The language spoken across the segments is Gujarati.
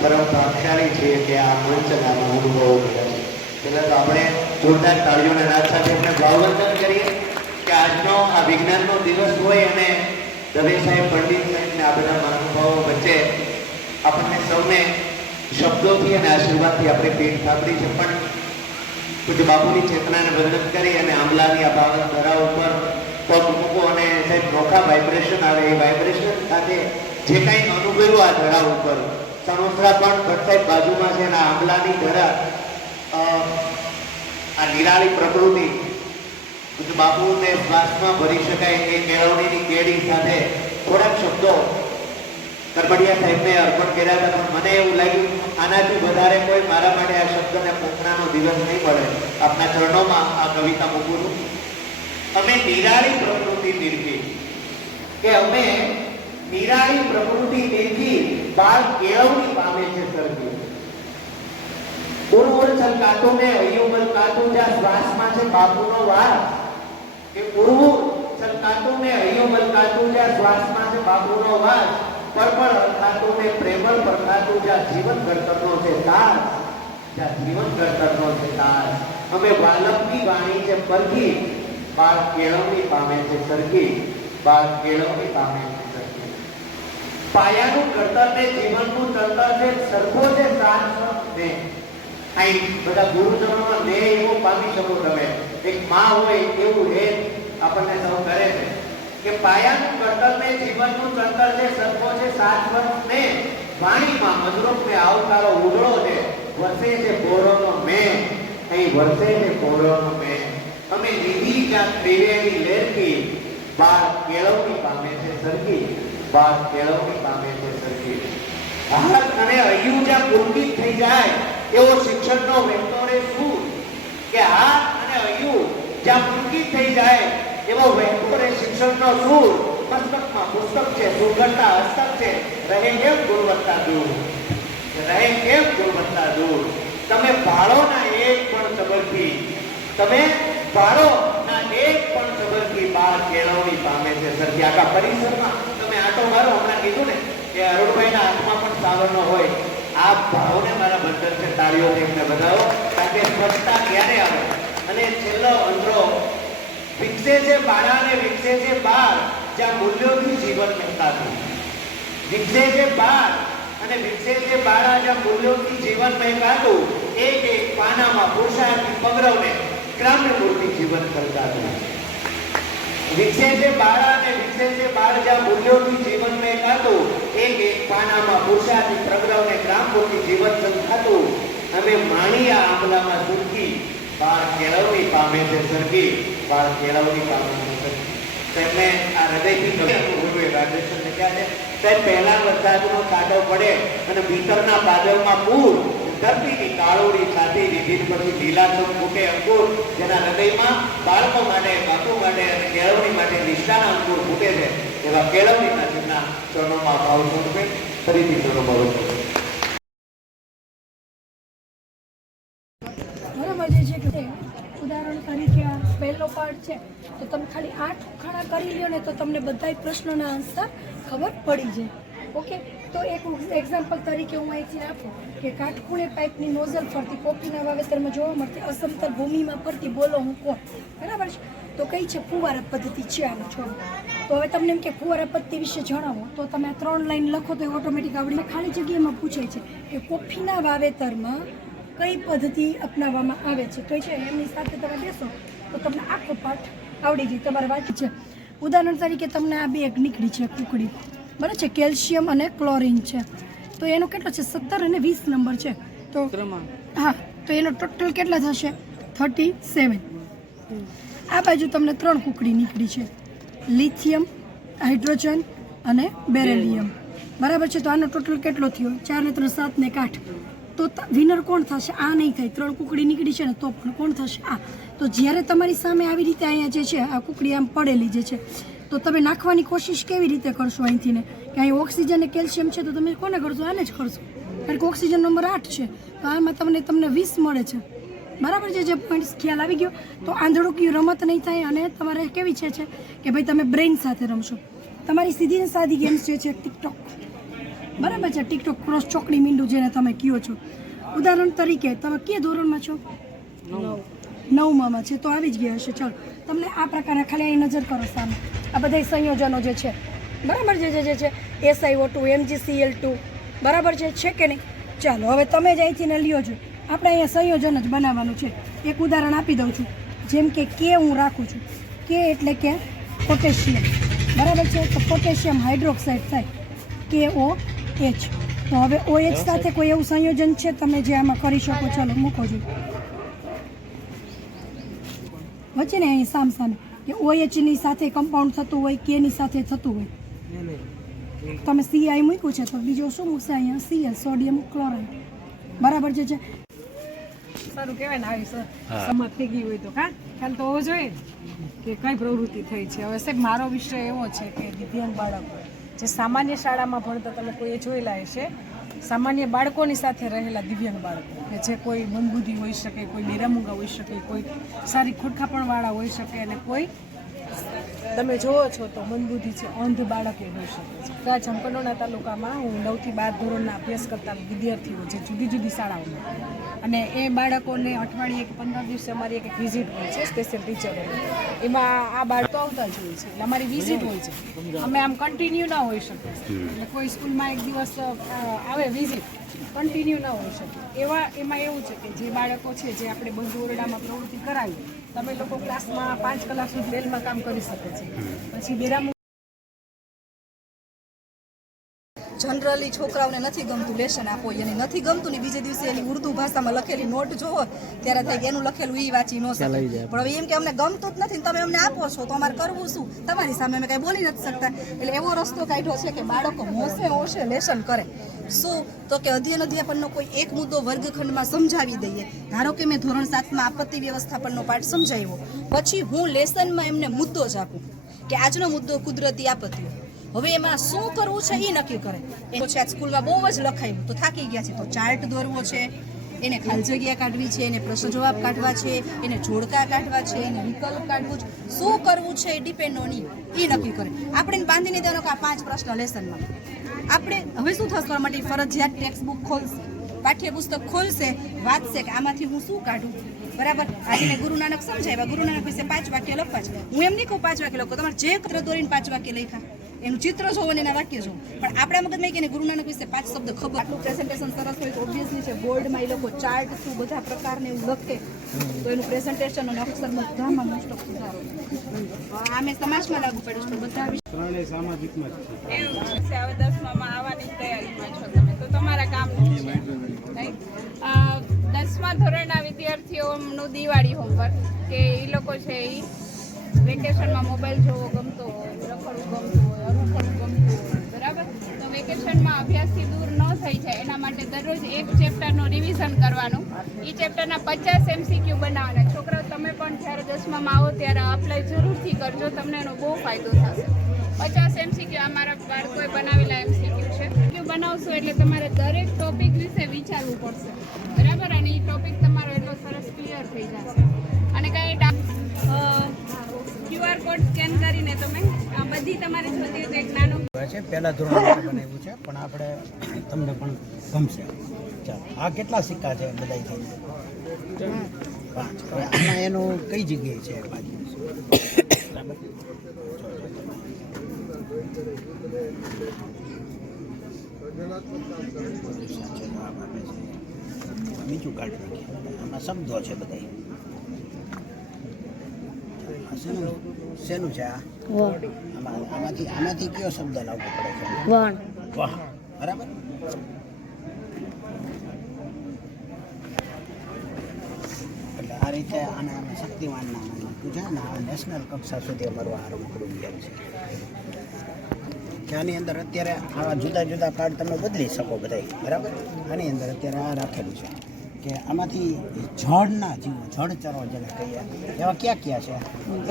પરમ ભાગશાળી છીએ કે આ મંચના અનુભવો કર્યા છે. પહેલાં તો આપણે જોરદાર તાળીઓના નાદ સાથે આપણે ભાવવંદન કરીએ કે આજનો આ વિજ્ઞાનનો દિવસ હોય અને દવે સાહેબ, પંડિત સાહેબને આ બધા મહાનુભાવો વચ્ચે આપણને સૌને શબ્દોથી અને આશીર્વાદથી આપણે પેટ થાપડી છે. પણ પૂજ્ય બાપુની ચેતનાને વંદન કરી અને આંબલાની આ પાવન ધરા ઉપર પગ મૂકો અને સાહેબ નોખા વાઇબ્રેશન આવે. એ વાઇબ્રેશન સાથે જે કાંઈ અનુભવ્યું આ ધરા ઉપર, સણોસરા પણ ભટ્ટ સાહેબ બાજુમાં છે અને આંબલાની ધરા, આ નિરાળી પ્રકૃતિ પૂજ્ય બાપુને શ્વાસમાં ભરી શકાય એ કેળવણીની કેડી સાથે થોડાક શબ્દો કરબડિયા સાહેબને અર્પણ કર્યા હતા. પણ મને એવું લાગ્યું આનાથી વધારે કોઈ મારા માટે આ શબ્દને પોખણાનો દિવસ નહીં મળે. આપના ચરણોમાં આ કવિતા મૂકું છું. અમે નિરાળી પ્રકૃતિ નિરખી, કે અમે નિરાળી પ્રકૃતિ નિરખી બાળ કેળવણી પામે છે સરખી. ઉર્વર છલકાતું ને હૈયું મલકાતું જ્યાં શ્વાસમાં છે બાપુનો વાસ, કે ઉર્વર છલકાતું ને હૈયું મલકાતું જ્યાં શ્વાસમાં છે બાપુનો વાસ, પરપર અર્થાતું ને પ્રેમળ પરખાતું જ્યાં જીવન ઘડતરનો છે તાર, જ્યાં જીવન ઘડતરનો છે તાર. અમે વાલકની વાણી છે પરખી, બાળ કેળવણી પામે છે સરખી, બાળ કેળવણી પામે છે સરખી. પાયાનું ઘડતર ને જીવનનું ચળતર છે સરખો છે સાથ ને. અહીં બધા ગુરુજનોનો ને એવો પામી શકો તમે. એક માં હોય એવું હે આપણને સૌ કરે છે કે પાયાનું ઘડતર ને જીવનનું ચળતર છે સરખો છે શાશ્વત ને. વાણીમાં મધુરમ ને આવકારો ઉગળો છે, વરસે છે કોરોનો મેં, અહીં વરસે છે કોરોનો મેં. અમે નિધિ જ્યાં ત્રિવેણી લેરકી, બાળ કેળવણી પામે છે સરખી, બાળ કેળવણી પામે છે સરખી. હાથ અને હૈયું જ્યાં પુલકિત થઈ જાય એવો શિક્ષણનો વહેતો રે સૂર, કે હાથ અને હૈયું જ્યાં પુલકિત થઈ જાય એવો વહેતો રે શિક્ષણનો સૂર. મસ્તકમાં પુસ્તક છે, સુગંધતા હસ્તક છે, રહે કેમ ગુણવત્તા દૂર, રહે કેમ ગુણવત્તા દૂર. તમે ભાળોના એક પણ સબરથી, તમે ભાળોના એક પણ સબરથી બાળ કેળવણી પામે છે સરખી. આખા પરિસરમાં તમે આટો મારો, હમણાં કીધું ને કે અરુણભાઈના હાથમાં પણ સાવરનો હોય. આ ભાવને મારા બંધન છે, તાળીઓથી એમને વધાવો. કારણ કે સ્વચ્છતા ક્યારે આવે અને છેલ્લો અંતરો વિકસે છે બાળાને વિકસે છે બાળ જ્યાં મૂલ્યોથી જીવન મહેકાતું. વિકસે છે બાળ અને વિકસે છે બાળા જ્યાં મૂલ્યોથી જીવન મહેકાતું. એક એક પાનામાં પુરુષાર્થી પગરવને ગ્રામ્ય મૂર્તિ જીવન કરતાતું. વિકસે છે બાળા અને વિકસે છે બાળ જ્યાં મૂલ્યોથી જીવન મહેકાતું. એક એક પાનામાં પુરુષાર્થી પગરવને ગ્રામ મૂર્તિ જીવન સંખાતું. અમે માણિયા આંબલામાં સુરખી, બાળ કેળવણી પામે છે સરખી, બાળ કેળવણી પામે છે સરખી. તેમને આ હૃદયથી અનુભવે રાજેશ્વરને ક્યાં છે સાહેબ, પહેલા વરસાદનો કાદવ પડે અને ભીતરના બાદલમાં પૂર, ધરતીની કાળોડી છાતી રીઢીન પછી લીલાછમ ફૂટે અંકુર. જેના હૃદયમાં બાળકો માટે, બાપુ માટે અને કેળવણી માટે નિષ્ઠાના અંકુર ફૂટે છે. એવા કેળવણીના જેમના ચરણોમાં ભાવ સ્વરૂપે ફરીથી ચરણો ઉદાહરણ તરીકે આ પહેલો પાર્ટ છે તો તમે ખાલી 8 ઉખાણા કરી લ્યો ને તો તમને બધા પ્રશ્નોના આન્સર ખબર પડી જાય. ઓકે, તો એક એક્ઝામ્પલ તરીકે હું અહીંથી આપું કે કાટખૂણે પાઇપની નોઝલ ફરતી કોફીના વાવેતરમાં જોવા મળતી અસમતલ ભૂમિમાં ફરતી બોલો હું કોણ. બરાબર છે, તો કઈ છે ફુવારા પદ્ધતિ છે આનું છોડ. તો હવે તમને એમ કે ફુવારા પદ્ધતિ વિશે જણાવો તો તમે આ 3 લાઈન લખો તો એ ઓટોમેટિક આવડી. ખાલી જગ્યામાં પૂછાય છે કે કોફીના વાવેતરમાં કઈ પદ્ધતિ અપનાવવામાં આવે છે, કઈ છે એમની સાથે તમે બેસો તો તમને આખો પાઠ આવડી જાય. તમારે વાંચી છે. ઉદાહરણ તરીકે તમને આ બેગ નીકળી છે કુકડી, બરાબર છે, કેલ્શિયમ અને ક્લોરિન છે. તો એનો કેટલો છે 17 અને 20 નંબર છે. તો હા, તો એનો ટોટલ કેટલા થશે 37. આ બાજુ તમને 3 કુકડી નીકળી છે, લિથિયમ, હાઇડ્રોજન અને બેરેલિયમ. બરાબર છે, તો આનો ટોટલ કેટલો થયો 4 ને 3 7 ને 8. તો વિનર કોણ થશે? આ નહીં થાય. 3 કુકડી નીકળી છે ને તો પણ કોણ થશે? આ. તો જ્યારે તમારી સામે આવી રીતે અહીંયા જે છે આ કુકડી આમ પડેલી જે છે તો તમે નાખવાની કોશિશ કેવી રીતે કરશો અહીંથી ને કે અહીં ઓક્સિજન અને કેલ્શિયમ છે તો તમે કોને કરશો? આને જ કરશો, કારણ કે ઓક્સિજન નંબર 8 છે તો આમાં તમને 20 મળે છે. બરાબર છે, જે પોઈન્ટ્સ ખ્યાલ આવી ગયો. તો આંધળું રમત નહીં થાય અને તમારે કેવી છે કે ભાઈ તમે બ્રેઇન સાથે રમશો. તમારી સીધી ને સાદી ગેમ્સ જે છે ટિકટોક, બરાબર છે, ટિકટોક ક્રોસ ચોકડી મીંડું જેને તમે કહો છો. ઉદાહરણ તરીકે તમે કયા ધોરણમાં છો? 9માં છે, તો આવી જ ગયા હશે. ચાલો તમને આ પ્રકારના ખાલી અહીં નજર કરો સામે, આ બધા સંયોજનો જે છે બરાબર છે SiO2 MgCl2 બરાબર છે કે નહીં? ચાલો હવે તમે જ અહીંથી ને લ્યો છો, આપણે અહીંયા સંયોજન જ બનાવવાનું છે. એક ઉદાહરણ આપી દઉં છું, જેમ કે K હું રાખું છું. K એટલે કે પોટેશિયમ બરાબર છે, તો પોટેશિયમ હાઇડ્રોક્સાઇડ થાય KOH. તો હવે OH સાથે કોઈ એવું સંયોજન છે તમે જે આમાં કરી શકો? ચાલો મૂકો છો વચ્ચે ને અહીં સામે કે OH ની સાથે કમ્પાઉન્ડ થતું હોય, K ની સાથે થતું હોય. તમે CI મૂક્યું છે તો બીજો શું મૂકશે અહીંયા? Cl સોડિયમ ક્લોરાઇડ બરાબર છે. સારું કહેવાય ને આવી સર સમજ થઈ ગઈ હોય તો ખ્યાલ તો હોવો જોઈએ કે કઈ પ્રવૃત્તિ થઈ છે. હવે સાહેબ મારો વિષય એવો છે કે દિવ્યાંગ બાળકો જે સામાન્ય શાળામાં ભણતા તમે કોઈએ જોયેલા હશે, સામાન્ય બાળકોની સાથે રહેલા દિવ્યાંગ બાળકો કે જે કોઈ મંદબુદ્ધિ હોઈ શકે, કોઈ બેરામૂંગા હોઈ શકે, કોઈ સારી ખોટખાપણવાળા હોઈ શકે, અને કોઈ તમે જોવો છો તો મંદબુદ્ધિ છે અંધ બાળક એ હોઈ શકે છે. તો આ જમકંડોરણા તાલુકામાં હું 9 થી 12 ધોરણના અભ્યાસ કરતા વિદ્યાર્થીઓ જે જુદી જુદી શાળાઓમાં, અને એ બાળકોને અઠવાડિયે કે 15 દિવસે અમારી એક વિઝિટ હોય છે સ્પેશિયલ ટીચરો, એમાં આ બાળકો આવતા જ હોય છે. એટલે અમારી વિઝિટ હોય છે, અમે આમ કન્ટિન્યુ ના હોઈ શકીએ. એટલે કોઈ સ્કૂલમાં એક દિવસ આવે વિઝિટ, કન્ટિન્યુ ના હોઈ શકે. એમાં એવું છે કે જે બાળકો છે જે આપણે બંધ ઓરડામાં પ્રવૃત્તિ કરાવી, તમે લોકો ક્લાસમાં 5 કલાક સુધી બેલમાં કામ કરી શકે છે. પછી બેરામું જનરલી છોકરાઓને નથી ગમતું લેશન આપો, એને નથી ગમતું ને બીજે દિવસે એની ઉર્દુ ભાષામાં લખેલી નોટ જોવો ત્યારે થાય કે એનું લખેલું એ વાંચી ન શકે. પણ હવે એમ કે અમને ગમતું જ નથી, તમે અમને આપો છો તો અમારે કરવું શું? તમારી સામે અમે કાંઈ બોલી નથી શકતા. એટલે એવો રસ્તો કાઢ્યો છે કે બાળકો હોશે લેશન કરે. શું તો કે અધ્યયન અધ્યાપનનો કોઈ એક મુદ્દો વર્ગખંડમાં સમજાવી દઈએ. ધારો કે મેં ધોરણ 7માં આપત્તિ વ્યવસ્થાપનનો પાઠ સમજાવ્યો, પછી હું લેસનમાં એમને મુદ્દો જ આપું કે આજનો મુદ્દો કુદરતી આપત્તિઓ. હવે એમાં શું કરવું છે એ નક્કી કરે. એ છે આજ સ્કૂલમાં બહુ જ લખાયું તો થાકી ગયા છે, તો ચાર્ટ દોરવો છે, એને ખાલી જગ્યા કાઢવી છે, એને પ્રશ્ન જવાબ કાઢવા છે, એને જોડકા કાઢવા છે, એને વિકલ્પ કાઢવું છે, શું કરવું છે એ ડિપેન્ડ ઓન એ નક્કી કરે. આપણે બાંધીને દેવાનો કે આ 5 પ્રશ્ન લેસનમાં. આપણે હવે શું થશે માટે ફરજિયાત ટેક્સ્ટ બુક ખોલશે, પાઠ્યપુસ્તક ખોલશે, વાંચશે કે આમાંથી હું શું કાઢું. બરાબર, આજે મેં ગુરુ નાનક સમજાવ્યા, ગુરુ નાનક વિશે 5 વાક્ય લખવા છે. હું એમ નહીં કહું 5 વાક્ય લખો, તમારે જે ચિત્ર દોરીને 5 વાક્ય લખ્યા એનું ચિત્ર જોવો ને એના વાક્ય જોવો. પણ આપણા મગજમાં કે ગુરુ નાનક વિશે 5 શબ્દ ખબર. આટલું પ્રેઝન્ટેશન સરસ હોય તો ઓબ્વિયસલી છે બોર્ડમાં એ લોકો ચાર્ટ શું બધા પ્રકારને એવું લખે તો એનું પ્રેઝન્ટેશન અને અક્ષર બધામાં મોસ્ટ ઓફ સુધારો. આ મેં સમાજમાં લાગુ પડ્યું છે બધા ત્રણેય સામાજિકમાં જ છે. એવું છે. હવે 10મામાં આવવાની તૈયારીમાં છો તમે, તો તમારા કામનું છે. 10મા ધોરણના વિદ્યાર્થીઓનું દિવાળી હોમવર્ક કે એ લોકો છે એ વેકેશનમાં મોબાઈલ જોવો ગમતો હોય, રખડવું ગમતું હોય, અનુસરવું ગમતું હોય, બરાબર. તો વેકેશનમાં અભ્યાસથી દૂર ન થઈ જાય એના માટે દરરોજ એક ચેપ્ટરનું રિવિઝન કરવાનું. એ ચેપ્ટરના 50 MCQ બનાવવાના. છોકરાઓ તમે પણ જ્યારે 10મામાં આવો ત્યારે અપ્લાય જરૂરથી કરજો, તમને એનો બહુ ફાયદો થશે. 50 MCQ અમારા બાળકોએ બનાવેલા MCQ છે. બનાવશો એટલે તમારે દરેક ટોપિક વિશે વિચારવું પડશે, બરાબર. અને એ ટોપિક તમારો એટલો સરસ ક્લિયર થઈ જશે. અને કાંઈ QR કોડ સ્કેન કરીને તમે આ બધી તમારે જોતી હોય તો એક નાનો છે પહેલા ધોરણ માટે બનાવ્યું છે, પણ આપણે તમને પણ ગમશે. ચાલો, આ કેટલા સિક્કા છે બધા થઈ 5. હવે આમાં એનું કઈ જગ્યાએ છે બરાબર? બીજું કાઢી નાખીએ. આમાં શબ્દો છે બધા. શેનું છે આ? આમાંથી કયો શબ્દ લાવવો પડે છે? વાહ. બરાબર. એટલે આ રીતે આને શક્તિમાનના પૂજા ને આ નેશનલ કક્ષા સુધી અમારું આ રમકડું ગયા છે. કે આની અંદર અત્યારે આવા જુદા જુદા કાર્ડ તમે બદલી શકો બધા, બરાબર. આની અંદર અત્યારે આ રાખેલું છે કે આમાંથી જળના જીવો, જળચરો જેને કહીએ એવા ક્યાં ક્યાં છે,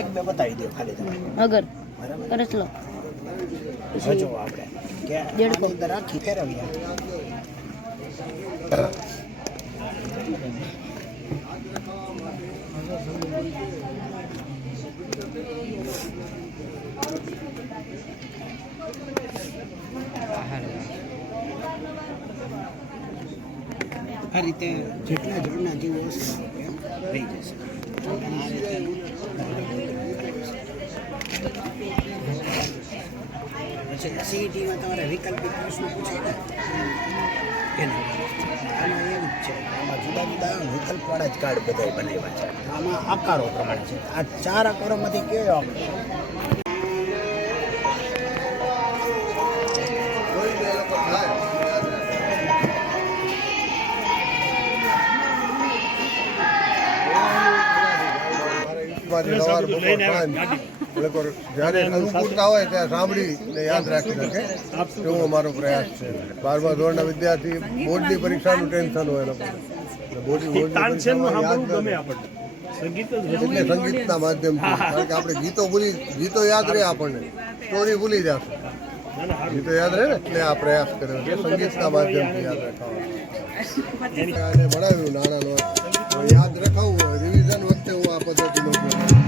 1-2 બતાવી દો ખાલી તમે. બરાબર. જો આપણે કે આની અંદર આખી ફેરવીએ. આ રીતે જેટલા જળના જીવો હશે એમ રહી જશે. અને આ રીતે પછી સીઈટીમાં તમારે વૈકલ્પિક પ્રશ્ન પૂછે ને એના આમાં એવું જ છે. આમાં જુદા જુદા વિકલ્પવાળા જ કાર્ડ બધા બનાવ્યા છે. આમાં આકારો પ્રમાણે છે. આ 4 આકારોમાંથી કયો જ્યારે અનુકૂળતા હોય ત્યાં સાંભળીને યાદ રાખી શકે એવો અમારો પ્રયાસ છે. 12મા ધોરણના વિદ્યાર્થી બોર્ડની પરીક્ષાનું ટેન્શન હોય એટલે સંગીતના માધ્યમથી, કારણ કે આપણે ગીતો યાદ રહે, આપણને સ્ટોરી ભૂલી જશે, ગીતો યાદ રહે ને એટલે આ પ્રયાસ કર્યો છે સંગીતના માધ્યમથી યાદ રખાવવાનો. અને ભણાવ્યું નાણાંનો યાદ રખાવવું હોય રિવિઝન વખતે હું આ પદ્ધતિનો ઉપયોગ કરું.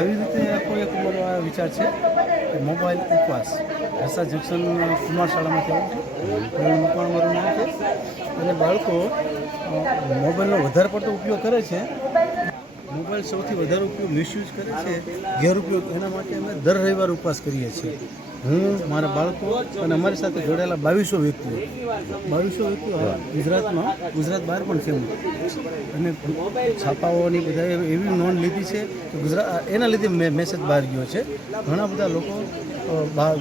આવી રીતે કોઈ એક મારો આ વિચાર છે કે મોબાઈલ ઉપવાસ હર્ષા જંકશન કુમાર શાળામાંથી આવું છું. પણ મારું નામ છે. અને બાળકો મોબાઈલનો વધારે પડતો ઉપયોગ કરે છે. મોબાઈલ સૌથી વધારે ઉપયોગ મિસયુઝ કરે છે, ગેરઉપયોગ. એના માટે અમે દર રવિવારે ઉપવાસ કરીએ છીએ. હું, મારા બાળકો અને અમારી સાથે જોડાયેલા 2200 વ્યક્તિઓ ગુજરાતમાં, ગુજરાત બહાર પણ છે. અને છાપાઓની બધા એવી નોંધ લીધી છે કે એના લીધે મેસેજ બહાર ગયો છે. ઘણા બધા લોકો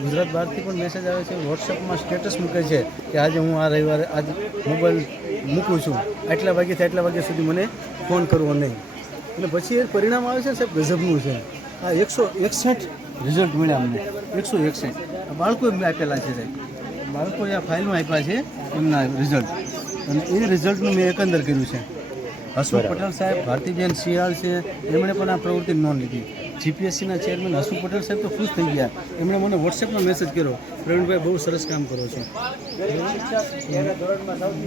ગુજરાત બહારથી પણ મેસેજ આવે છે, વોટ્સએપમાં સ્ટેટસ મૂકે છે કે આજે હું આ રવિવારે આજ મોબાઈલ મૂકું છું, આટલા વાગ્યાથી આટલા વાગ્યા સુધી મને ફોન કરવો નહીં. અને પછી એ પરિણામ આવે છે સાહેબ ગજબનું છે. આ 161 રિઝલ્ટ મળ્યા અમને, 161 બાળકોએ આપેલા છે સાહેબ. બાળકોએ આ ફાઇલમાં આપ્યા છે એમના રિઝલ્ટ, અને એ રિઝલ્ટનું મેં એકંદર કર્યું છે. હસમુખ પટેલ સાહેબ, ભારતીબેન શિયાળ છે, એમણે પણ આ પ્રવૃત્તિની નોંધ લીધી. જીપીએસસીના ચેરમેન હસમુખ પટેલ સાહેબ તો ખુશ થઈ ગયા. એમણે મને વોટ્સએપમાં મેસેજ કર્યો, પ્રવીણભાઈ બહુ સરસ કામ કરો છો.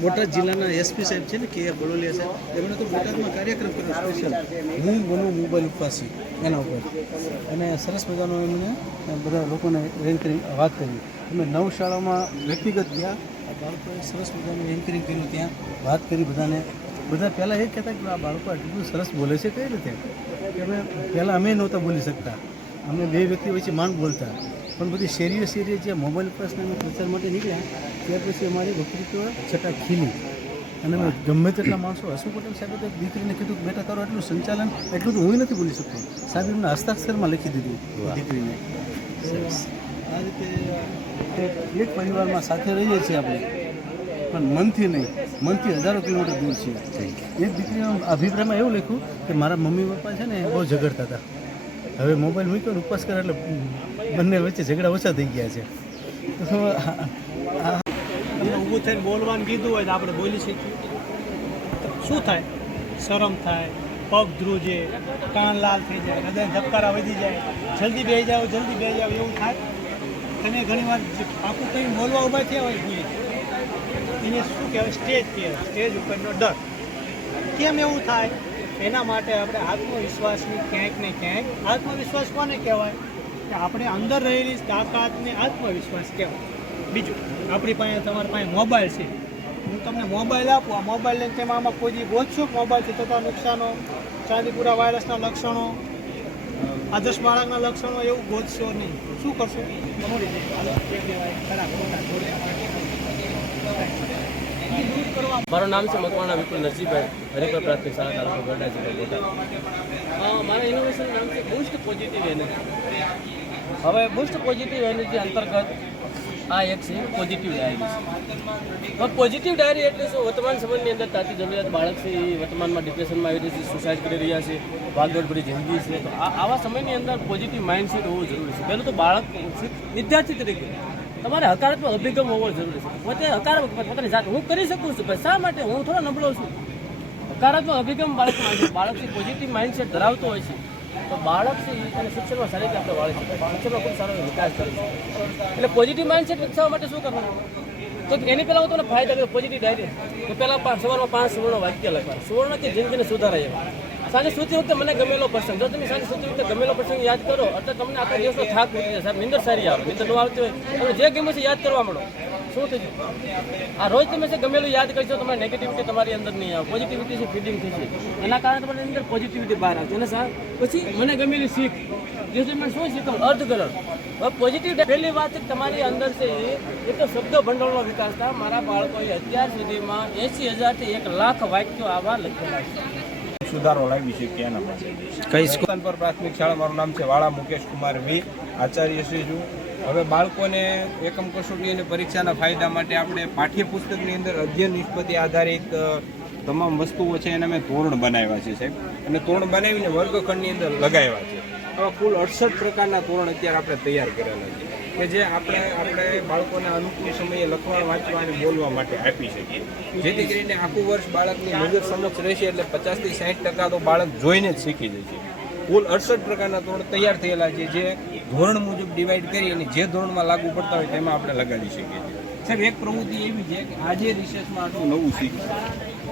બોટાદ જિલ્લાના એસપી સાહેબ છે ને કે બળોલિયા સાહેબ, એમણે તો બોટાદમાં કાર્યક્રમ કર્યો સ્પેશિયલ, હું બનું મોબાઈલ ઉપવાસી એના ઉપર. અને સરસ મજાનો એમને બધા લોકોને એન્કરિંગ વાત કરી. અમે 9 શાળામાં વ્યક્તિગત ગયા, બાળકોએ સરસ મજાનું એન્કરિંગ કર્યું, ત્યાં વાત કરી બધાને. બધા પહેલાં એ કહેતા કે આ બાળકો આટલું સરસ બોલે છે કઈ રીતે, કે અમે પહેલાં અમે નહોતા બોલી શકતા, અમે 2 વ્યક્તિ વચ્ચે માંડ બોલતા. પણ બધી શેરીએ જે મોબાઈલ ઉપવાસના પ્રચાર માટે નીકળ્યા ત્યાર પછી અમારી વકૃત્વ છતાં ખીલી. અને અમે ગમે તેટલા માણસો, હસમુખ પટેલ સાહેબે તો દીકરીને કીધું કે બેટા તારો એટલું સંચાલન એટલું તો હું નથી બોલી શકતો, સાહેબ એમના હસ્તાક્ષરમાં લખી દીધું દીકરીને. આ રીતે એક પરિવારમાં સાથે રહીએ છીએ આપણે, પણ મનથી નહીં, મનથી હજારો કિલોમીટર દૂર છીએ. એક દીકરીનો અભિપ્રાયમાં એવું લખ્યું કે મારા મમ્મી પપ્પા છે ને બહુ ઝઘડતા હતા, હવે મોબાઈલ મૂક્યો ને ઉપવાસ કરે એટલે બંને વચ્ચે ઝઘડા ઓછા થઈ ગયા છે. તો ઊભું થઈને બોલવાનું કીધું હોય તો આપણે બોલી શકીએ. શું થાય? શરમ થાય, પગ ધ્રુજે, કાન લાલ થઈ જાય, હૃદય ધબકારા વધી જાય, જલ્દી બેસી જાઓ એવું થાય. તમે ઘણીવાર પાકું કંઈ બોલવા ઊભા થયા હોય ભૂલી, એને શું કહેવાય? સ્ટેજ કહેવાય. સ્ટેજ ઉપરનો ડર. કેમ એવું થાય? એના માટે આપણે આત્મવિશ્વાસની ક્યાંક ને ક્યાંક, આત્મવિશ્વાસ કોને કહેવાય? કે આપણે અંદર રહેલી તાકાતને આત્મવિશ્વાસ કહેવાય. બીજું, આપણી પાસે, તમારી પાસે મોબાઈલ છે, હું તમને મોબાઈલ આપું, આ મોબાઈલ લઈને તેમાં આમાં કોઈ ગોતશો મોબાઈલથી થતા નુકસાનો, ચાંદીપુરા વાયરસના લક્ષણો, આદર્શ બાળકના લક્ષણો, એવું ગોતશો નહીં. શું કરશો? મારું નામ છે મકવાણા વિપુલ નરસિંહભાઈ, હરિપર પ્રાથમિક શાળા, તાલુકો ગઢડા, જિલ્લો બોટાદ. મારા ઇનોવેશનનું નામ છે બુસ્ટ પોઝિટિવ એનર્જી. હવે બુસ્ટ પોઝિટિવ એનર્જી અંતર્ગત આ એક છે પોઝિટિવ ડાયરી છે. હવે પોઝિટિવ ડાયરી એટલે શું? વર્તમાન સમયની અંદર તાતી જરૂરિયાત બાળક છે એ વર્તમાનમાં ડિપ્રેશનમાં આવી રહી છે, સુસાઇડ કરી રહ્યા છે, ભાગદોડભરી જિંદગી છે. તો આવા સમયની અંદર પોઝિટિવ માઇન્ડસેટ હોવું જરૂરી છે. પહેલું તો બાળક વિદ્યાર્થી તરીકે તમારે હકારાત્મક અભિગમ હોવો જરૂરી છે. પોતે હકારાત્મક પોતાની જાત હું કરી શકું છું, શા માટે હું થોડો નબળો છું. હકારાત્મક અભિગમ બાળકમાં છે. બાળક પોઝિટિવ માઇન્ડસેટ ધરાવતો હોય છે તો બાળક છે અને શિક્ષણમાં સારી રીતે આપણે વાળી શકાય, શિક્ષણમાં ખૂબ સારો વિકાસ કરે છે. એટલે પોઝિટિવ માઇન્ડસેટ વિકસાવવા માટે શું કરવાનું? તો એની પહેલાં હું તમને ફાયદા કહ્યું પોઝિટિવ ડાયરી. તો પહેલાં સવારમાં 5 સુવર્ણ વાક્ય લખવા, સુવર્ણ કે જિંદગીને સુધારાય એવા. સાંજે સૂતી વખતે મને ગમેલો પ્રસંગ, જો તમે સાંજે સૂતી વખતે ગમેલો પ્રસંગ યાદ કરો એટલે તમને આખા દિવસનો થાક ઉતરી જાય. સાહેબ નીંદર સારી આવે, નીંદર ન આવતી હોય તમે જે ગમે છે યાદ કરવા માંડો. શું થયું? આ રોજ તમે છે ગમેલું યાદ કરશો, તમારી નેગેટિવિટી તમારી અંદર નહીં આવે, પોઝિટિવિટી છે ફીડિંગ થશે. એના કારણે તમારી અંદર પોઝિટિવિટી બહાર આવશે. અને પછી મને ગમેલી શીખ જે મેં શું શીખવું? અર્થઘટન. હવે પોઝિટિવ પહેલી વાત તમારી અંદર છે એ તો શબ્દ ભંડોળનો વિકાસ થાય. મારા બાળકોએ અત્યાર સુધીમાં 80,000 થી 1 લાખ વાક્યો આવા લખેલા છે. સુધારો લાવી શકીએ એના માટે. કઈ સ્કૂલ પર પ્રાથમિક શાળા, મારું નામ છે વાળા મુકેશ કુમાર વી, આચાર્ય શ્રી છું. હવે બાળકોને એકમ કસોટી અને પરીક્ષાના ફાયદા માટે આપણે પાઠ્યપુસ્તકની અંદર અધ્યયન નિષ્પત્તિ આધારિત તમામ વસ્તુઓ છે એના મેં ધોરણ બનાવ્યા છે સાહેબ, અને ધોરણ બનાવીને વર્ગખંડની અંદર લગાવ્યા છે. હવે કુલ 68 પ્રકારના ધોરણ અત્યારે આપણે તૈયાર કરેલા છે કે જે આપણે બાળકોને અનુકૂળ સમયે લખવા, વાંચવા અને બોલવા માટે આપી શકીએ, જેથી કરીને આખું વર્ષ બાળકની નજર સમક્ષ રહેશે એટલે 50 થી 60% તો બાળક જોઈને જ શીખી જશે. કુલ 68 પ્રકારના ધોરણ તૈયાર થયેલા છે જે ધોરણ મુજબ ડિવાઈડ કરી અને જે ધોરણમાં લાગુ પડતા હોય તેમાં આપણે લગાડી શકીએ છીએ. સાહેબ એક પ્રવૃત્તિ એવી છે કે આજે રિસર્ચમાં આટલું નવું શીખ્યું.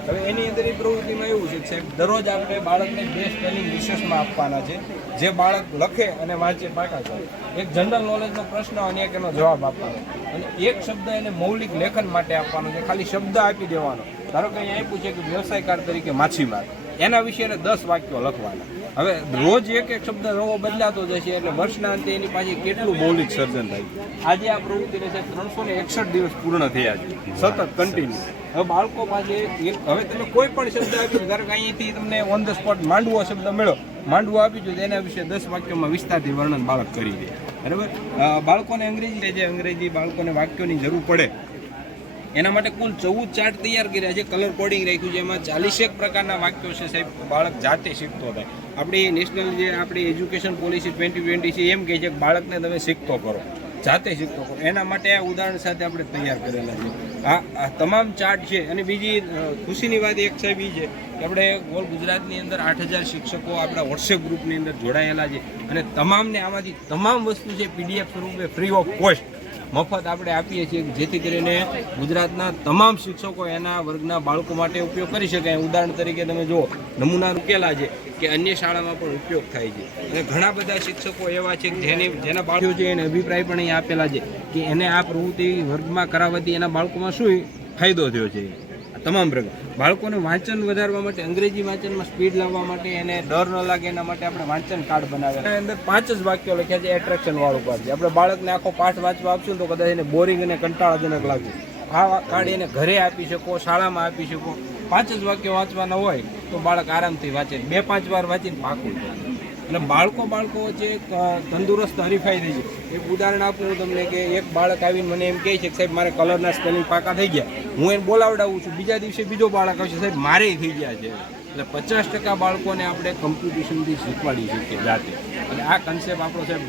હવે એની અંદર એ પ્રવૃત્તિમાં એવું છે કે સાહેબ દરરોજ આપણે બાળકને 2 સ્પેલિંગ રિસર્ચમાં આપવાના છે, જે બાળક લખે અને વાંચે પાકા છે. એક જનરલ નોલેજનો પ્રશ્ન અને એક એનો જવાબ આપવાનો, અને એક શબ્દ એને મૌલિક લેખન માટે આપવાનો છે. ખાલી શબ્દ આપી દેવાનો. ધારો કે અહીંયા આપ્યું છે કે વ્યવસાયકાર તરીકે માછીમાર, એના વિશે 10 વાક્યો લખવાના. હવે રોજ એક શબ્દ નવો બદલાતો જશે એટલે વર્ષના અંતે એની પાસે કેટલું મૌલિક સર્જન થાય. આજે આ પ્રવૃત્તિને છે 361 દિવસ પૂર્ણ થયા છે સતત કન્ટિન્યુ. હવે બાળકો પાસે હવે તમે કોઈ પણ શબ્દ આપ્યો, ધારો કે અહીંથી તમને ઓન ધ સ્પોટ માંડવો શબ્દ મળ્યો, માંડવો આપી દો એના વિશે 10 વાક્યોમાં વિસ્તારથી વર્ણન બાળક કરી દે. બરાબર. બાળકોને અંગ્રેજી બાળકોને વાક્યોની જરૂર પડે એના માટે કુલ 14 ચાર્ટ તૈયાર કર્યા છે, કલર કોડિંગ રાખ્યું છે. એમાં 41 પ્રકારના વાક્યો છે સાહેબ, બાળક જાતે શીખતો થાય. આપણી નેશનલ જે આપણી એજ્યુકેશન પોલિસી 2020 છે એમ કહે છે કે બાળકને તમે શીખતો કરો, જાતે શીખતો કરો. એના માટે આ ઉદાહરણ સાથે આપણે તૈયાર કરેલા છે. આ તમામ ચાર્ટ છે. અને બીજી ખુશીની વાત એક સાહેબ એ છે કે આપણે ઓલ ગુજરાતની અંદર 8,000 શિક્ષકો આપણા વોટ્સએપ ગ્રુપની અંદર જોડાયેલા છે, અને તમામને આમાંથી તમામ વસ્તુ છે PDF સ્વરૂપે ફ્રી ઓફ કોસ્ટ મફત આપણે આપીએ છીએ, જેથી કરીને ગુજરાતના તમામ શિક્ષકો એના વર્ગના બાળકો માટે ઉપયોગ કરી શકે. ઉદાહરણ તરીકે તમે જુઓ, નમૂના મૂકેલા છે કે અન્ય શાળામાં પણ ઉપયોગ થાય છે. અને ઘણા બધા શિક્ષકો એવા છે કે જેના બાળકો છે એને અભિપ્રાય પણ અહીં આપેલા છે કે એને આ પ્રવૃત્તિ વર્ગમાં કરાવવાથી એના બાળકોમાં શું ફાયદો થયો છે. તમામ પ્રકાર બાળકોને વાંચન વધારવા માટે, અંગ્રેજી વાંચનમાં સ્પીડ લાવવા માટે, એને ડર ન લાગે એના માટે આપણે વાંચન કાર્ડ બનાવ્યા. એના અંદર 5 જ વાક્યો લખ્યા છે, એટ્રેક્શન વાળું કાર્ડ છે. આપણે બાળકને આખો પાઠ વાંચવા આપશું તો કદાચ એને બોરિંગ અને કંટાળાજનક લાગશે. આ કાર્ડ એને ઘરે આપી શકો, શાળામાં આપી શકો. 5 જ વાક્યો વાંચવાના હોય તો બાળક આરામથી વાંચે, 2-5 વાર વાંચીને પાકું થાય. અને બાળકો વચ્ચે તંદુરસ્ત હરીફાઈ થઈ છે. એક ઉદાહરણ આપું હું તમને કે એક બાળક આવીને મને એમ કહે છે કે સાહેબ મારે કલરના સ્પેલિંગ પાકા થઈ ગયા, હું એને બોલાવડાવું છું, બીજા દિવસે બીજો બાળક આવશે સાહેબ મારે થઈ ગયા છે. એટલે 50% બાળકોને આપણે કોમ્પિટિશનથી શીખવાડી શકીએ જાતે. અને આ કન્સેપ્ટ આપણો સાહેબ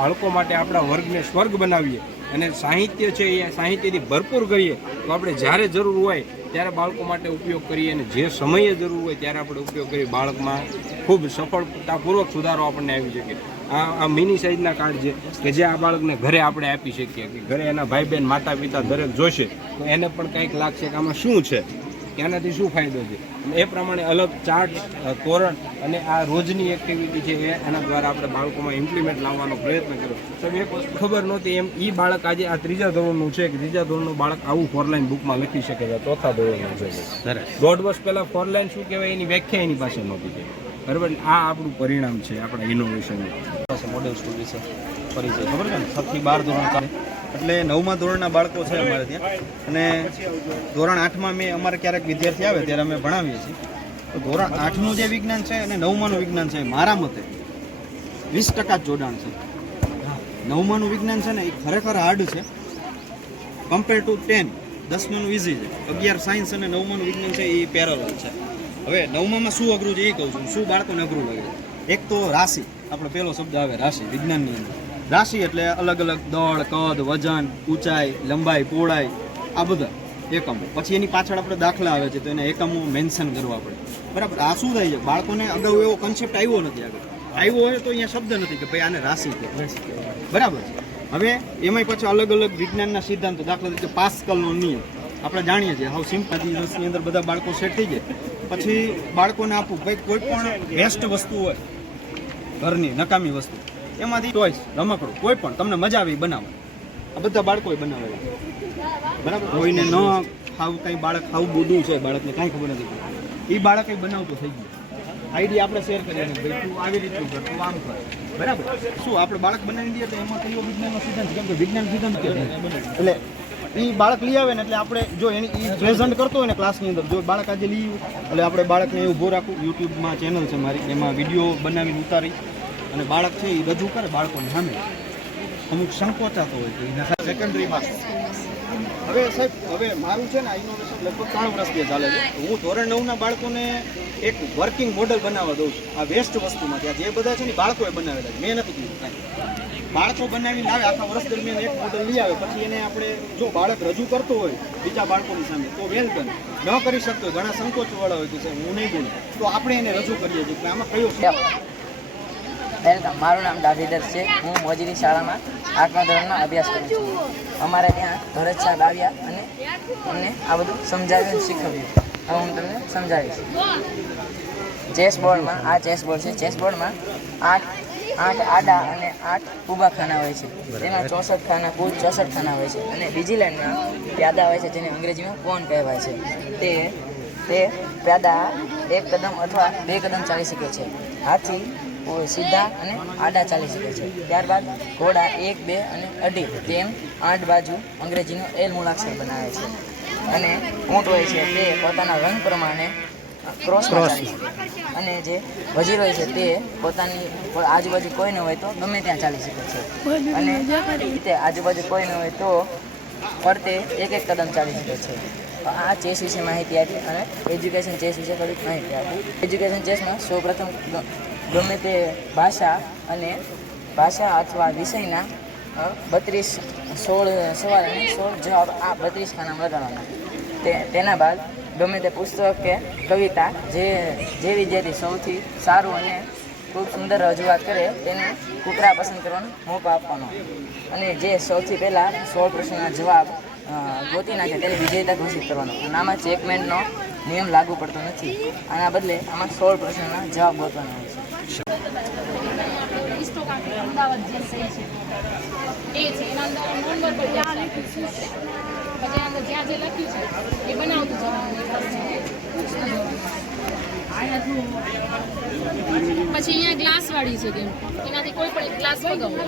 બાળકો માટે આપણા વર્ગને સ્વર્ગ બનાવીએ અને સાહિત્ય છે એ સાહિત્યથી ભરપૂર કરીએ તો આપણે જ્યારે જરૂર હોય ત્યારે બાળકો માટે ઉપયોગ કરીએ, અને જે સમયે જરૂર હોય ત્યારે આપણે ઉપયોગ કરીએ. બાળકમાં ખૂબ સફળતાપૂર્વક સુધારો આપણને આવી શકે. આ મિની સાઇઝના કાર્ડ છે કે જે આ બાળકને ઘરે આપણે આપી શકીએ, કે ઘરે એના ભાઈ બહેન માતા પિતા દરેક જોશે તો એને પણ કંઈક લાગશે કે આમાં શું છે, કે આનાથી શું ફાયદો છે. એ પ્રમાણે અલગ ચાર્ટ, તોરણ અને આ રોજની એક્ટિવિટી છે એ આના દ્વારા આપણે બાળકોમાં ઇમ્પ્લિમેન્ટ લાવવાનો પ્રયત્ન કર્યો. સાહેબ એક વસ્તુ ખબર નહોતી એમ એ બાળક આજે આ 3જા ધોરણનું છે કે 3જા ધોરણનું બાળક આવું 4 લાઈન બુકમાં લખી શકે છે. 4થા ધોરણનું છે. 1.5 વર્ષ પહેલાં 4 લાઈન શું કહેવાય એની વ્યાખ્યા એની પાસે નહોતી. બરાબર. આ આપણું પરિણામ છે આપણા ઇનોવેશનનું. મોડેલ સ્કૂલ વિશે પરિચય ખબર છે ને, 7 થી 12 ધોરણ ચાલે એટલે 9મા ધોરણના બાળકો છે અમારે ત્યાં. અને ધોરણ 8માં અમારે ક્યારેક વિદ્યાર્થી આવે ત્યારે અમે ભણાવીએ છીએ. તો ધોરણ 8નું જે વિજ્ઞાન છે અને 9માનું વિજ્ઞાન છે મારા મતે 20% જોડાણ છે. 9માનું વિજ્ઞાન છે ને એ ખરેખર હાર્ડ છે, કમ્પેર ટુ 10 10માનું ઇઝી છે, 11 સાયન્સ અને 9માનું વિજ્ઞાન છે એ પેરેલલ છે. હવે 9મામાં શું અઘરું છે એ કહું છું, શું બાળકોને અઘરું લાગે. એક તો રાશિ, આપણો પહેલો શબ્દ આવે રાશિ વિજ્ઞાનની અંદર. રાશિ એટલે અલગ અલગ દળ, કદ, વજન, ઊંચાઈ, લંબાઈ, પહોળાઈ, આ બધા એકમો. પછી એની પાછળ આપણે દાખલા આવે છે તો એને એકમો મેન્શન કરવા પડે. બરાબર. આ શું થાય છે, બાળકોને અગાઉ એવો કન્સેપ્ટ આવ્યો નથી, આગળ આવ્યો હોય તો અહીંયા શબ્દ નથી કે ભાઈ આને રાશિ કહેવાય. બરાબર છે. હવે એમાંય પાછા અલગ અલગ વિજ્ઞાનના સિદ્ધાંતો, દાખલા તરીકે પાસ્કલનો નિયમ આપણે જાણીએ છીએ. હાવ સિમ્પલ દિવસની અંદર બધા બાળકો સેટ થઈ જાય. પછી બાળકોને આપવું ભાઈ કોઈ પણ વેસ્ટ વસ્તુ હોય ઘરની નકામી વસ્તુ, એમાંથી ચોઈસ રમકડું કોઈ પણ તમને મજા આવી બનાવે, આ બધા બાળકોએ બનાવેલા. બરાબર. કોઈને ન ખાવું, કંઈ બાળક ખાવું બોડું છે, બાળકને કાંઈ ખબર નથી, એ બાળક કંઈ બનાવતું થઈ ગયું. આઈડિયા આપણે શેર કરીએ ને ભાઈ તું આવી રીતનું કર, તું આમ કર. બરાબર. શું આપણે બાળક બનાવી દઈએ તો એમાં કયો વિજ્ઞાનનો સિદ્ધાંત છે? કેમ કે વિજ્ઞાન સિદ્ધાંત એટલે એ બાળક લઈ આવે ને એટલે આપણે જો એની પ્રેઝન્ટ કરતો હોય ને ક્લાસની અંદર, જો બાળક આજે લઈ એટલે આપણે બાળકને એવું ઊભો રાખવું. યુટ્યુબમાં ચેનલ છે મારી, એમાં વિડીયો બનાવીને ઉતારી અને બાળક છે એ રજૂ કરે બાળકોને સામે. અમુક સંકોચાતો હોય તો એના સેકન્ડરીમાં. હવે સાહેબ, હવે મારું છે ને આ ઇનોવેશન લગભગ 3 વર્ષથી ચાલે છે. હું ધોરણ 9ના બાળકોને એક વર્કિંગ મોડલ બનાવવા દઉં છું. આ વેસ્ટ વસ્તુમાંથી આ જે બધા છે ને બાળકોએ બનાવેલા છે, મેં નથી કીધું કાંઈ. બાળકો બનાવીને આવે, આખા વર્ષ દરમિયાન એક મોડલ લઈ આવે. પછી એને આપણે જો બાળક રજૂ કરતો હોય બીજા બાળકોની સામે તો વેલકમ, ન કરી શકતો હોય, ઘણા સંકોચવાળા હોય કે સાહેબ હું નહીં બોલું, તો આપણે એને રજૂ કરીએ છીએ કે આમાં કયો વેલકમ. મારું નામ દાવીદર છે. હું મોજીરી શાળામાં 8મા ધોરણમાં અભ્યાસ કરું છું. અમારે ત્યાં ધોરજ સાહેબ આવ્યા અને અમને આ બધું સમજાવ્યું અને શીખવ્યું. હવે હું તમને સમજાવીશ. ચેસબોર્ડમાં, આ ચેસબોર્ડ છે. ચેસબોર્ડમાં 8 આડા અને 8 ઊભા ખાના હોય છે. તેમાં 64 ખાના, કુલ 64 ખાના હોય છે. અને બીજી લાઈનમાં પ્યાદા હોય છે, જેને અંગ્રેજીમાં પોન કહેવાય છે. તે પ્યાદા 1 કદમ અથવા 2 કદમ ચાલી શકે છે. હાથી સીધા અને આડા ચાલી શકે છે. ત્યારબાદ ઘોડા 1, 2 અને 2.5 તેમ 8 બાજુ અંગ્રેજીનો એલ મૂળાક્ષર બનાવે છે. અને ઊંટ હોય છે તે પોતાના રંગ પ્રમાણે ક્રોસમાં ચાલી શકે. અને જે વજીર હોય છે તે પોતાની આજુબાજુ કોઈ ન હોય તો ગમે ત્યાં ચાલી શકે છે. અને તે આજુબાજુ કોઈ ન હોય તો ફરતે 1 કદમ ચાલી શકે છે. આ ચેસ વિશે માહિતી આપી અને એજ્યુકેશન ચેસ વિશે થોડીક માહિતી આપી. એજ્યુકેશન ચેસમાં સૌપ્રથમ ગમે તે ભાષા અથવા વિષયના 32 16 સવાલ અને 16 જવાબ આ 32 ખાનામાં લગાડવાના. તેના બાદ ગમે તે પુસ્તક કે કવિતા જે વિદ્યાર્થી સૌથી સારું અને ખૂબ સુંદર રજૂઆત કરે તેને કૂતરા પસંદ કરવાનો મોકો આપવાનો. અને જે સૌથી પહેલાં 16 પ્રશ્નના જવાબ ગોતી નાખે તેને વિજેતા ઘોષિત કરવાનો. અને આમાં ચેકમેન્ટનો નિયમ લાગુ પડતો નથી. આના બદલે આમાં 16 પ્રશ્નના જવાબ ગોતવાના હોય છે. અમદાવાદ જે છે એ છે એના અંદર નંબર પર જ્યાં લખ્યું છે, પછી અંદર જ્યાં જે લખ્યું છે એ બનાવતું જવાનું. પછી અહીંયા ગ્લાસ વાળી છે ગેમ, એનાથી કોઈ પણ ગ્લાસ લગાવો.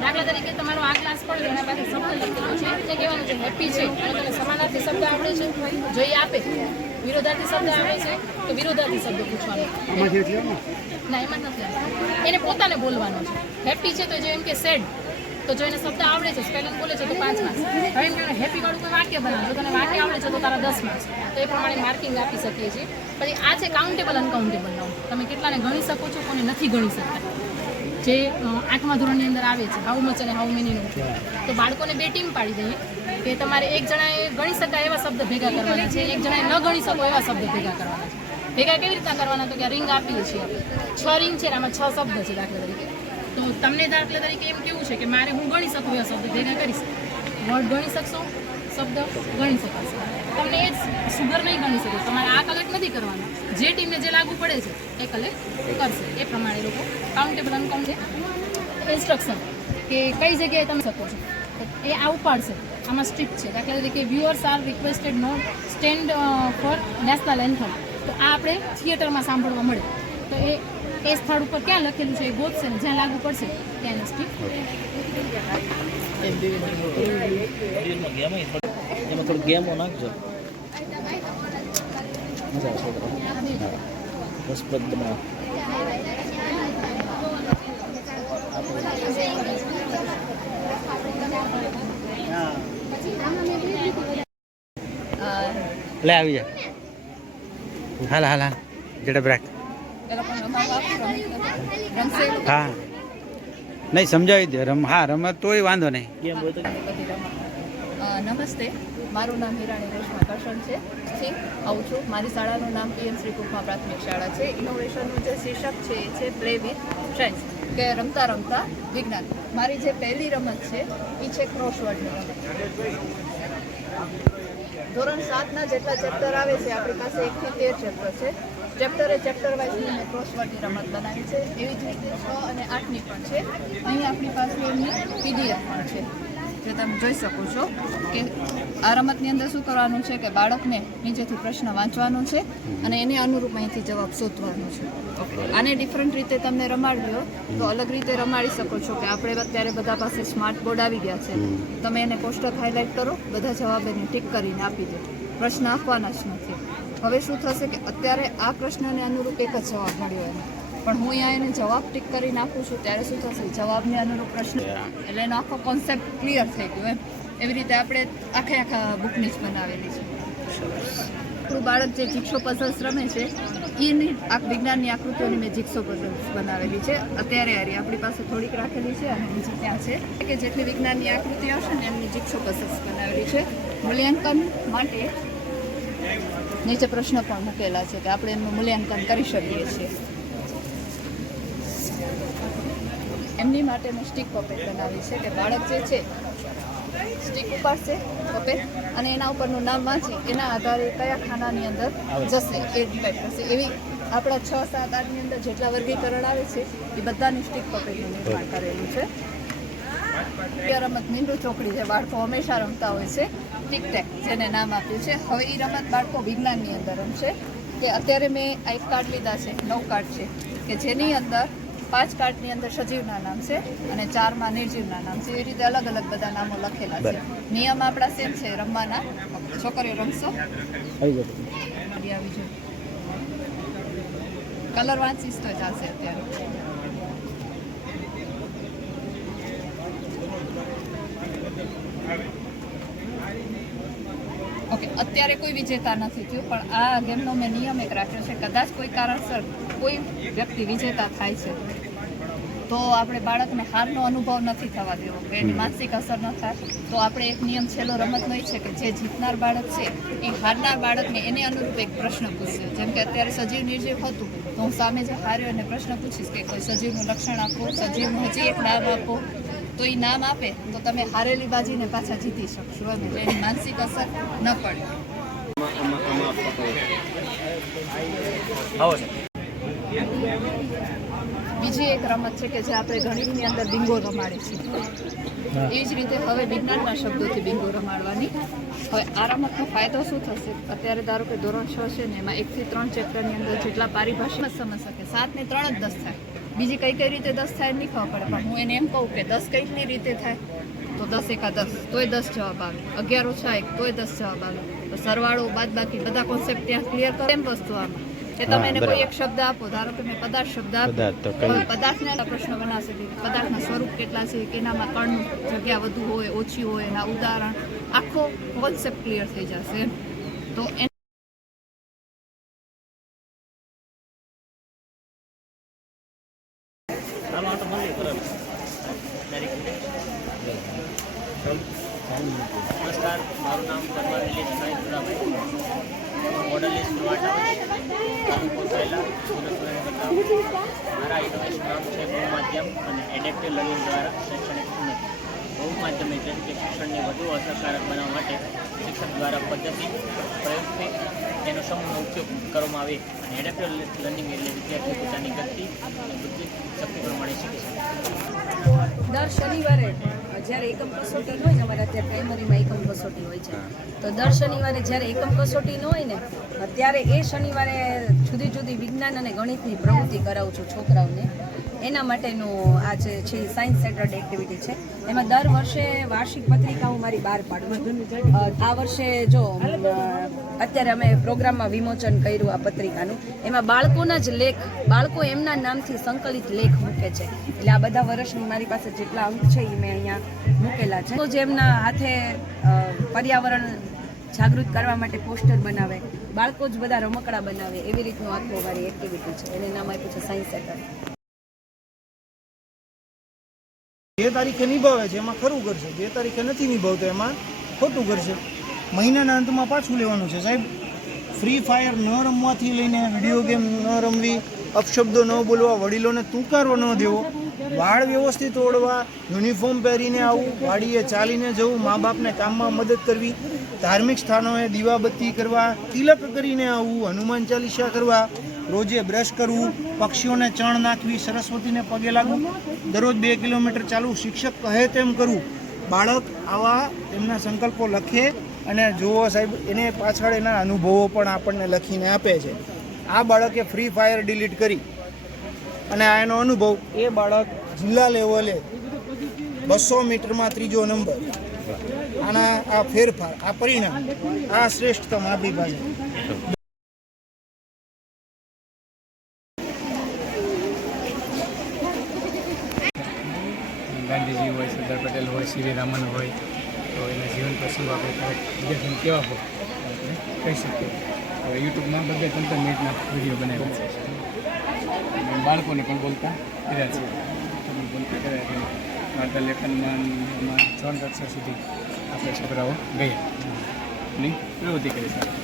દાખલા તરીકે તમારો આ ક્લાસ પડ્યો એના પાસે શબ્દ લખેલો છે, તે કહેવાનું છે હેપી છે અને તમે સમાનાર્થી શબ્દ આવડે છે, જો એ આપે. વિરોધાર્થી શબ્દ આવે છે તો વિરોધાર્થી શબ્દ પૂછવાનો. ના, એમાં નથી. એને પોતાને બોલવાનો છે. હેપી છે તો જો એમ કે સેડ, તો જો એને શબ્દ આવડે છે, સ્પેલિંગ બોલે છે તો 5 માર્ક્સ. હવે એમ હેપી વાળું કોઈ વાક્ય બનાવો, જો તને વાક્ય આવડે છે તો તારા 10 માર્ક્સ. તો એ પ્રમાણે માર્કિંગ આપી શકીએ છીએ. પછી આ છે કાઉન્ટેબલ અનકાઉન્ટેબલ નાઉન. તમે કેટલાને ગણી શકો છો, કોને નથી ગણી શકતા. જે 8મા ધોરણની અંદર આવે છે હાઉ મચ અને હાઉ મેનીનું. તો બાળકોને 2 ટીમ પાડી દઈએ કે તમારે એક જણાએ ગણી શકાય એવા શબ્દ ભેગા કરવાના છે, એક જણાએ ન ગણી શકો એવા શબ્દ ભેગા કરવાના છે. ભેગા કેવી રીતના કરવાના? તો કે રિંગ આપીએ છીએ આપણે 6 રિંગ છે, આમાં 6 શબ્દ છે દાખલા તરીકે. તો તમને દાખલા તરીકે એમ કેવું છે કે મારે હું ગણી શકું એવા શબ્દ ભેગા કરીશ. વર્ડ ગણી શકશો, શબ્દ ગણી શકાશે. તમને એ જ સુગર નહીં ગણી શકો, તમારે આ કલેક્ટ નથી કરવાનું. જે ટીમને જે લાગુ પડે છે એ કલેક્ટ કરશે. એ પ્રમાણે લોકો કાઉન્ટેબલ અનકાઉન્ટેબલ ઇન્સ્ટ્રક્શન કે કઈ જગ્યાએ તમે શકો છો એ આ ઉપાડશે. આમાં સ્ટ્રિક્ટ છે. દાખલા તરીકે viewers are requested not stand for national anthem. તો આ આપણે થિયેટરમાં સાંભળવા મળે. તો એ સ્થળ ઉપર ક્યાં લખેલું છે એ ગોતશે ને જ્યાં લાગુ પડશે ત્યાં એનો સ્ટ્રિક્ટ. એમાં થોડી ગેમો નાખજો, મજા આવશે. રસપ્રદ બનાવો. લે આવી જા હાલ હાલ હાલ જેડા બ્રેક હા નહીં સમજાવી દે હા રમત તોય વાંધો નહીં. નમસ્તે, મારું નામ હિરાણી રેશમા કરશન છે. આવું છું. મારી શાળાનું નામ પીએમ શ્રી કુકમા પ્રાથમિક શાળા છે. ઇનોવેશનનું જે શીર્ષક છે એ છે પ્લે વિથ ફ્રેન્ડ્સ, કે રમતા રમતા વિજ્ઞાન. મારી જે પહેલી રમત છે એ છે ક્રોસવર્ડની રમત. ધોરણ 7ના જેટલા ચેપ્ટર આવે છે આપણી પાસે 1 થી 13 ચેપ્ટર છે. ચેપ્ટર વાઇઝની મેં ક્રોસવર્ડની રમત બનાવી છે. એવી જ રીતે 6 અને 8ની પણ છે. અહીં આપણી પાસે એમની PDF પણ છે, જે તમે જોઈ શકો છો. કે આ રમતની અંદર શું કરવાનું છે કે બાળકને નીચેથી પ્રશ્ન વાંચવાનો છે અને એને અનુરૂપ અહીંથી જવાબ શોધવાનો છે. ઓકે, આને ડિફરન્ટ રીતે તમને રમાડ્યો તો અલગ રીતે રમાડી શકો છો. કે આપણે અત્યારે બધા પાસે સ્માર્ટ બોર્ડ આવી ગયા છે. તમે એને કોષ્ટક હાઇલાઇટ કરો, બધા જવાબ એને ટીક કરીને આપી દો. પ્રશ્ન આપવાના જ નથી. હવે શું થશે કે અત્યારે આ પ્રશ્નને અનુરૂપ એક જ જવાબ મળ્યો એને, પણ હું અહીંયા એને જવાબ ટીક કરીને આપું છું ત્યારે શું થશે, જવાબને અનુરૂપ પ્રશ્ન, એટલે એનો આખો કોન્સેપ્ટ ક્લિયર થઈ ગયો એમ. એવી રીતે આપણે આખા બુકની જ બનાવેલી છે. આપણું બાળક જે જિક્સો પઝલ્સ રમે છે એની આ વિજ્ઞાનની આકૃતિઓની મેં જિક્સો પઝલ્સ બનાવેલી છે. અત્યારે આપણી પાસે થોડીક રાખેલી છે અને બીજી ત્યાં છે કે જેટલી વિજ્ઞાનની આકૃતિ આવશે ને એમની જિક્સો પઝલ્સ બનાવેલી છે. મૂલ્યાંકન માટે નીચે પ્રશ્ન પણ મૂકેલા છે કે આપણે એમનું મૂલ્યાંકન કરી શકીએ છીએ. એમની માટે મેં સ્ટીક પપેટ બનાવી છે કે બાળક જે છે સ્ટીક ઉપાડશે પપેટ અને એના ઉપરનું નામ વાંચી એના આધારે કયા ખાનાની અંદર જશે એ ડિપેન્ડ કરશે. એવી આપણા 6, 7, 8ની અંદર જેટલા વર્ગીકરણ આવે છે એ બધાની સ્ટીક પપેટનું નિર્માણ કરેલું છે. રમત મીંડું ચોકડી છે, બાળકો હંમેશા રમતા હોય છે. ટિક ટેક જેને નામ આપ્યું છે. હવે એ રમત બાળકો વિજ્ઞાનની અંદર રમશે. કે અત્યારે મેં આ એક કાર્ડ લીધા છે, 9 કાર્ડ છે, કે જેની અંદર 5 કાર્ડની અંદર સજીવના નામ છે અને 4માં નિર્જીવના નામ છે. એવી રીતે અલગ અલગ બધા નામો લખેલા છે. નિયમ આપણા સેમ છે રમવાના. છોકરીઓ રમશો, આવી જાય કલર વાંચીશ તો ચાલશે. અત્યારે ઓકે, અત્યારે કોઈ વિજેતા નથી થયું, પણ આ ગેમનો મેં નિયમ એક રાખ્યો છે. કદાચ કોઈ કારણસર કોઈ વ્યક્તિ વિજેતા થાય છે તો આપણે બાળકને હારનો અનુભવ નથી થવા દેવો, કે એની માનસિક અસર ન થાય. તો આપણે એક નિયમ છેલ્લો રમતનો એ છે કે જે જીતનાર બાળક છે એ હારનાર બાળકને એને અનુરૂપ એક પ્રશ્ન પૂછશે. જેમ કે અત્યારે સજીવ નિર્જીવ હતું તો હું સામે જે હાર્યો એને પ્રશ્ન પૂછીશ કે કોઈ સજીવનું લક્ષણ આપો, સજીવનું હજી એક નામ આપો. તો એ નામ આપે તો તમે હારેલી બાજીને પાછા જીતી શકશો એમ, એટલે એની માનસિક અસર ન પડે. બીજી એક રમત છે કે જે આપણે ગણિતની અંદર બિંગો રમાડીએ છીએ. એવી જ રીતે હવે વિજ્ઞાનના શબ્દોથી બિંગો રમાડવાની. હવે આ રમતનો ફાયદો શું થશે, અત્યારે ધારો કે ધોરણ 6 છે ને એમાં 1 થી 3 ચેપ્ટરની અંદર જેટલા પારિભાષિક સમજ શકે, 7 ને 3 જ 10 થાય. બીજી કઈ રીતે 10 થાય નહીં ખબર પડે, પણ હું એને એમ કહું કે 10 કઈ રીતે થાય તો 10 એકા 10 તોય 10 જવાબ આવે, 11 ઓછા 1 તોય 10 જવાબ આવે. તો સરવાળો બાદબાકી બધા કોન્સેપ્ટ ત્યાં ક્લિયર કરે. એમ વસ્તુ આમાં કે તમે એને કોઈ એક શબ્દ આપો, ધારો કે મેં પદાર્થ શબ્દ આપ્યો, પદાર્થને પ્રશ્ન બનાવશે કે પદાર્થના સ્વરૂપ કેટલા છે, કે એનામાં કણનું જગ્યા વધુ હોય ઓછી હોય, એના ઉદાહરણ, આખો કોન્સેપ્ટ ક્લિયર થઈ જશે. તો નમસ્કાર, મારું નામ પરમાર નિલેશભાઈ પુરાભાઈ, મોડલિસ્ટ તાલુકો પહેલા મારા ઇનોવેશન નામ છે બહુમાધ્યમ અને એડેપ્ટિવ લર્નિંગ દ્વારા શૈક્ષણિક ઉન્નતિ. બહુમાધ્યમ એટલે કે શિક્ષણને વધુ અસરકારક બનાવવા માટે શિક્ષક દ્વારા પદ્ધતિ, પ્રયોગથી તેનો સમૂહનો ઉપયોગ કરવામાં આવે. અને એડેપ્ટિવ લર્નિંગ એટલે વિદ્યાર્થીઓ પોતાની ગતિ અને બુદ્ધિ શક્તિ પ્રમાણે શીખી શકે. દર શનિવારે જ્યારે એકમ કસોટી હોય ને, અમારે અત્યારે પ્રાઇમરીમાં એકમ કસોટી હોય છે, તો દર શનિવારે જ્યારે એકમ કસોટી ન હોય ને ત્યારે એ શનિવારે જુદી જુદી વિજ્ઞાન અને ગણિતની પ્રવૃત્તિ કરાવું છું છોકરાઓને. એના માટેનું આ જે છે સાયન્સ સેન્ટર્ડ એક્ટિવિટી છે. એમાં દર વર્ષે વાર્ષિક પત્રિકા હું મારી બહાર પાડું છું. આ વર્ષે જો અત્યારે અમે પ્રોગ્રામમાં વિમોચન કર્યું આ પત્રિકાનું. એમાં બાળકોના જ લેખ, બાળકો એમના નામથી સંકલિત લેખ મૂકે છે. એટલે આ બધા વર્ષની મારી પાસે જેટલા અંક છે એ મેં અહીંયા મૂકેલા છે. તો જેમના હાથે પર્યાવરણ જાગૃત કરવા માટે પોસ્ટર બનાવે, બાળકો જ બધા રમકડા બનાવે, એવી રીતનું આખું અમારી એક્ટિવિટી છે. એને નામ આપ્યું છે સાયન્સ સેન્ટર. 2 તારીખે નિભાવે છે એમાં ખરું કરશે, 2 તારીખે નથી નિભાવતો એમાં ખોટું કરશે. મહિનાના અંતમાં પાછું લેવાનું છે સાહેબ. ફ્રી ફાયર ન રમવાથી લઈને વિડીયો ગેમ ન રમવી, અપશબ્દો ન બોલવા, વડીલોને તુકારો ન દેવો, વાળ વ્યવસ્થિત ઓળવા, યુનિફોર્મ પહેરીને આવવું, વાડીએ ચાલીને જવું, મા બાપને કામમાં મદદ કરવી, ધાર્મિક સ્થાનોએ દીવાબત્તી કરવા, તિલક કરીને આવવું, હનુમાન ચાલીસા કરવા, રોજે બ્રશ કરવું, પક્ષીઓને ચણ નાખવી, સરસ્વતીને પગે લાગવું, દરરોજ 2 કિલોમીટર ચાલવું, શિક્ષક કહે તેમ કરવું. બાળક આવા એમના સંકલ્પો લખે અને જુઓ સાહેબ, એને પાછળ એના અનુભવો પણ આપણને લખીને આપે છે. આ બાળકે ફ્રી ફાયર ડિલીટ કરી અને આ એનો અનુભવ, એ બાળક જિલ્લા લેવલે 200 મીટરમાં 3જો નંબર. આના આ ફેરફાર, આ પરિણામ, આ શ્રેષ્ઠતમ આપણી પાસે. ગાંધીજી હોય, સરદાર પટેલ હોય, શ્રી રામન હોય, તો એના જીવન પ્રસંગો આપણે વિદ્યાર્થીઓને કેવા હોય આપણે કહી શકીએ. હવે યુટ્યુબમાં બધા 15 મિનિટના વિડીયો બનાવ્યા છે. બાળકોને પણ બોલતા કર્યા છે. બોલતા કર્યા એટલે વાર્તા લેખનમાં એમાં 3 કક્ષા સુધી આપણે છોકરાઓ ગયા ની પ્રવૃત્તિ કરી શકીએ.